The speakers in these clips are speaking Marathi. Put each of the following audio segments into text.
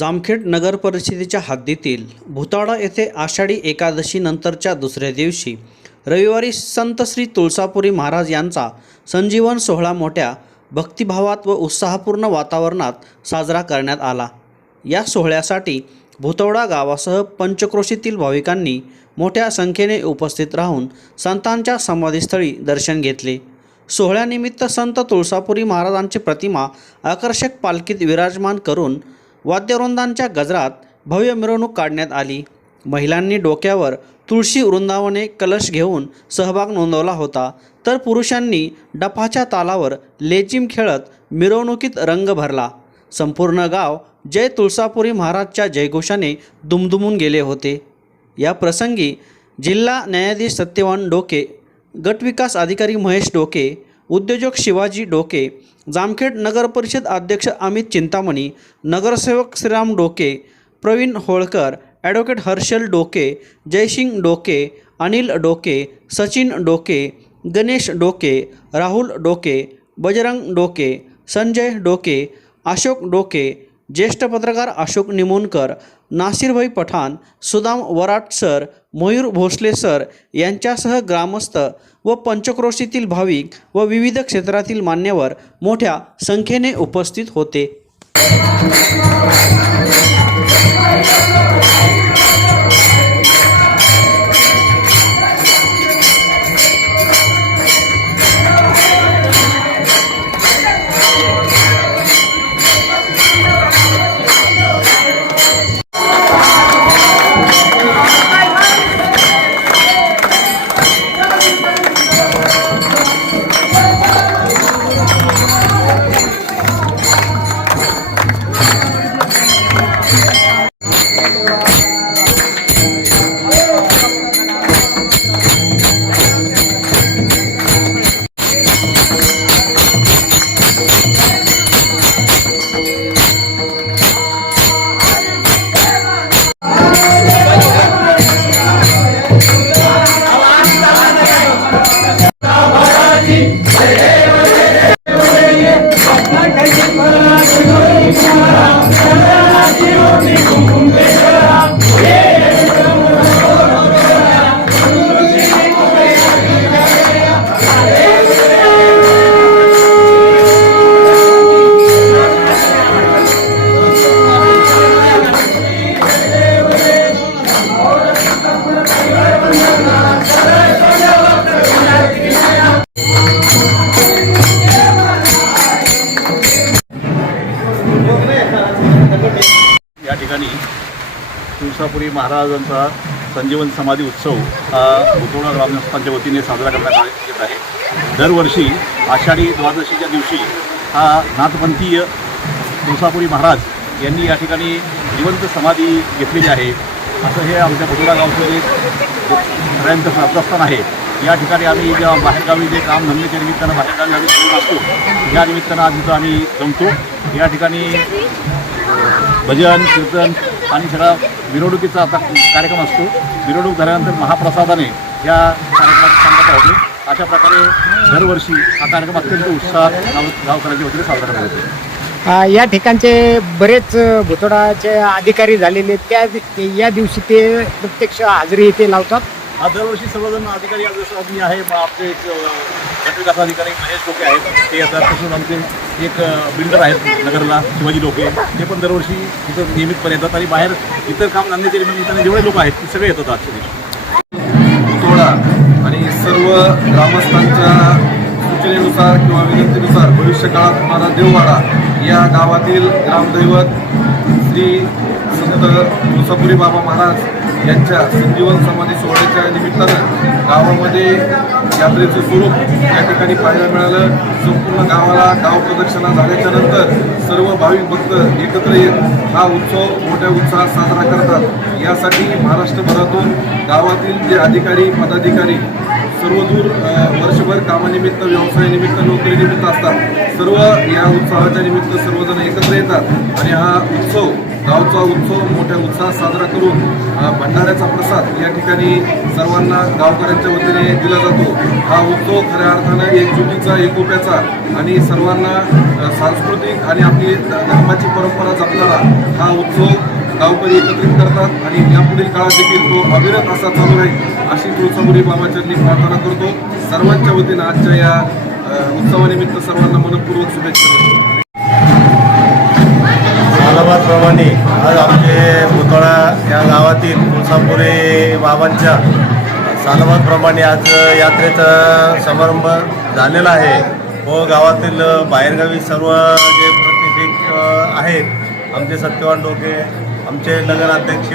जामखेड नगर परिषदेच्या हद्दीतील भुताडा येथे आषाढी एकादशी नंतरच्या दुसऱ्या दिवशी रविवारी संत श्री तुळसापुरी महाराज यांचा संजीवन सोहळा मोठ्या भक्तिभावात व उत्साहपूर्ण वातावरणात साजरा करण्यात आला। या सोहळ्यासाठी भुतवडा गावासह पंचक्रोशीतील भाविकांनी मोठ्या संख्येने उपस्थित राहून संतांच्या समाधीस्थळी दर्शन घेतले। सोहळ्यानिमित्त संत तुळसापुरी महाराजांची प्रतिमा आकर्षक पालखीत विराजमान करून वाद्यवृंदांच्या गजरात भव्य मिरवणूक काढण्यात आली। महिलांनी डोक्यावर तुळशी वृंदावने कलश घेऊन सहभाग नोंदवला होता, तर पुरुषांनी डफाच्या तालावर लेझीम खेळत मिरवणुकीत रंग भरला। संपूर्ण गाव जय तुळसापुरी महाराजच्या जयघोषाने दुमदुमून गेले होते। या प्रसंगी जिल्हा न्यायाधीश सत्यवान डोके, गटविकास अधिकारी महेश डोके, उद्योजक शिवाजी डोके, जामखेड नगर परिषद अध्यक्ष अमित चिंतामणी, नगरसेवक श्रीराम डोके, प्रवीण होळकर, ॲडव्होकेट हर्षल डोके, जयसिंग डोके, अनिल डोके, सचिन डोके, गणेश डोके, राहुल डोके, बजरंग डोके, संजय डोके, अशोक डोके, ज्येष्ठ पत्रकार अशोक निमोणकर, नासिरभाई पठाण, सुदाम वराट सर, मयूर भोसले सर यांच्यासह ग्रामस्थ व पंचक्रोशीतील भाविक व विविध क्षेत्रातील मान्यवर मोठ्या संख्येने उपस्थित होते। या ठिकाणी तुळसापुरी महाराजांचा संजीवन समाधी उत्सव हा भुतवडा ग्रामस्थांच्या वतीने साजरा करण्यात येत आहे। दरवर्षी आषाढी द्वादशीच्या दिवशी हा नाथपंथीय तुळसापुरी महाराज यांनी या ठिकाणी जिवंत समाधी घेतलेली आहे, असं हे आमच्या भुतवडा गावचं एक सगळ्यांचं श्रद्धास्थान आहे। या ठिकाणी आम्ही जेव्हा बाहेरगावी जे काम धंद्याच्या निमित्तानं बाहेरगावी आम्ही करून असतो, या निमित्तानं आज इथं आम्ही जमतो। या ठिकाणी भजन कीर्तन आणि सगळा मिरवणुकीचा आता कार्यक्रम असतो। मिरवणूक झाल्यानंतर महाप्रसादाने या कार्यक्रमाची सांगता होते। अशा प्रकारे दरवर्षी हा कार्यक्रम अत्यंत उत्साहात गावकऱ्यांच्या वतीने साजरा करण्यात येतो। या ठिकाणचे बरेच भुतवडाचे अधिकारी झालेले या दिवशी ते प्रत्यक्ष हजेरी इथे लावतात। हा दरवर्षी सर्वजण अधिकारी जसं मी आहे, आपले गटविकास अधिकारी महेश डोके आहेत, ते येतात। तसंच आमचे एक बिल्डर आहेत नगरला शिवाजी डोके, ते पण दरवर्षी इथं नियमितपणे येतात आणि बाहेर इतर काम धंद्याच्या निमित्ताने जेवढे लोक आहेत ते सगळे येतात आजच्या दिवशी। भुतवडा आणि सर्व ग्रामस्थांच्या सूचनेनुसार किंवा विनंतीनुसार भविष्य काळात माझा देववाडा या गावातील ग्रामदैवत श्री संत तुळसापुरी बाबा महाराज यांच्या संजीवन समाधी सोहळ्याच्या निमित्तानं गावामध्ये यात्रेचं स्वरूप या ठिकाणी पाहायला मिळालं। संपूर्ण गावाला गाव प्रदक्षिणा झाल्याच्या नंतर सर्व भाविक भक्त एकत्र येत हा उत्सव मोठ्या उत्साहात साजरा करतात। यासाठी महाराष्ट्रभरातून गावातील जे अधिकारी पदाधिकारी सर्वदूर वर्षभर कामानिमित्त, व्यवसायानिमित्त, नोकरीनिमित्त असतात, सर्व या उत्सवाच्या निमित्त सर्वजण एकत्र येतात आणि हा उत्सव गावचा उत्सव मोठ्या उत्साहात साजरा करून भंडाऱ्याचा प्रसाद या ठिकाणी सर्वांना गावकऱ्यांच्या वतीने दिला जातो. हा उत्सव खऱ्या अर्थानं एकजुटीचा, एकोप्याचा आणि सर्वांना सांस्कृतिक आणि आपली धर्माची परंपरा जपणारा हा उत्सव गावकरी एकत्रित करतात आणि यापुढील काळात देखील तो अविरत असा चालू राहील अशी तुळसापुरी बाबाचरणी प्रार्थना करतो. सर्वांच्या वतीनं आजच्या या उत्सवानिमित्त सर्वांना मनपूर्वक शुभेच्छा देतो. सालाबादप्रमाणे आज आमचे भुतोळा या गावातील तुळसापुरी बाबांच्या सालाबादप्रमाणे आज यात्रेचा समारंभ झालेला आहे व गावातील बाहेरगावी सर्व जे प्रतिनिधिक आहेत आमचे सत्यवान डोके, आमचे नगराध्यक्ष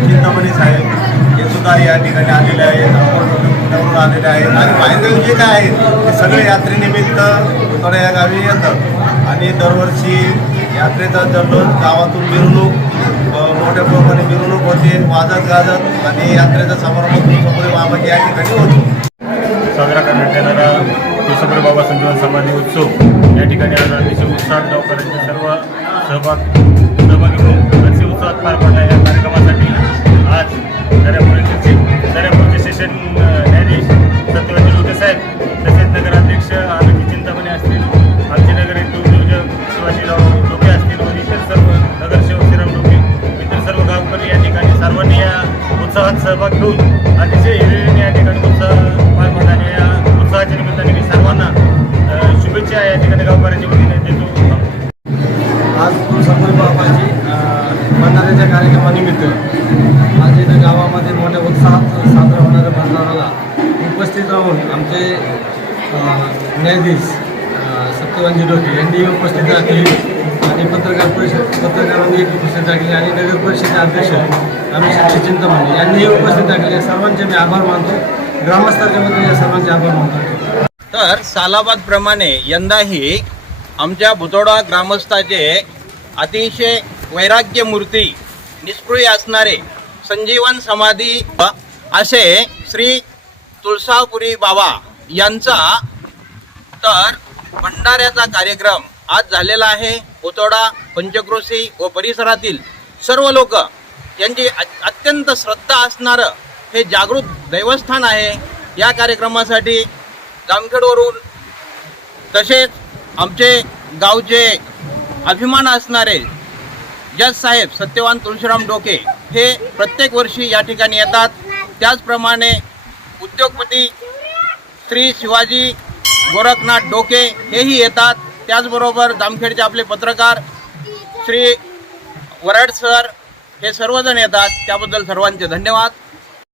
चिंतामणी साहेब हे सुद्धा या ठिकाणी आलेले आहेत, पुण्यावरून आलेले आहेत आणि बाहेरगावी जे काय आहेत ते सगळे यात्रेनिमित्त भुतोळा या गावी येतात आणि दरवर्षी यात्रेचा जल्लोष गावातून मिरवणूक मोठ्या प्रमाणे मिरवणूक होते वाजत गाजत आणि यात्रेचा समारंभ तुळसापुरी बाबाची या ठिकाणी होतो. साजरा करण्यात येणारा तुळसापुरी बाबा संजीवन समाधी उत्सव या ठिकाणी आज अतिशय उत्साहात गावकऱ्यांचे सर्व सहभागी होऊन अतिशय उत्साहात पार पडला. या कार्यक्रमासाठी आज दर्यापूरचे सेशन न्यायाधीश सत्यवान डोके साहेब तसेच नगराध्यक्ष आनंदी चिंतामणी असतील, आमचे नगर नियोजक शिवाजीराव डोके असतील व इतर सर्व नगरसेवक श्रीराम डोके इतर सर्व गावकरी या ठिकाणी सर्वांनी या उत्सवात सहभाग घेऊन अतिशय हिरिरीने या ठिकाणी उत्साह पार पडला आणि या उत्साहाच्या निमित्ताने मी सर्वांना शुभेच्छा या ठिकाणी गावकऱ्यांच्या वतीने देतो. आज तुळसापुरी बाबाची भंडाऱ्याच्या कार्यक्रमानिमित्त आज इथं गावामध्ये मोठ्या उत्साहात साजरा होणाऱ्या भंडाराला उपस्थित राहून आमचे न्यायाधीश सत्यवानजी डोके यांनी उपस्थित राखली आणि पत्रकारांनी उपस्थित राखली आणि नगर परिषदेचे अध्यक्ष आम्ही चिंतामणी यांनीही उपस्थित राखले. सर्वांचे मी आभार मानतो. ग्रामस्थांच्या वतीने या सर्वांचे आभार मानतो. तर सालाबादप्रमाणे यंदाही आमच्या भुतोडा ग्रामस्थाचे अतिशय वैराग्य मूर्ती निष्क्रिय असणारे संजीवन समाधी असे श्री तुळसापुरी बाबा यांचा तर भंडाऱ्याचा कार्यक्रम आज झालेला आहे. भुतोडा, पंचक्रोशी व परिसरातील सर्व लोक यांची अत्यंत श्रद्धा असणारं हे जागृत देवस्थान आहे. या कार्यक्रमासाठी जामखेडवरून तसेच आमचे गावचे अभिमान असणारे जज साहेब सत्यवान तुळशीराम डोके हे प्रत्येक वर्षी या ठिकाणी येतात. त्याचप्रमाणे उद्योगपती श्री शिवाजी गोरखनाथ डोके हेही येतात. त्याचबरोबर जामखेडचे आपले पत्रकार श्री वराड सर हे सर्वजण येतात. त्याबद्दल सर्वांचे धन्यवाद.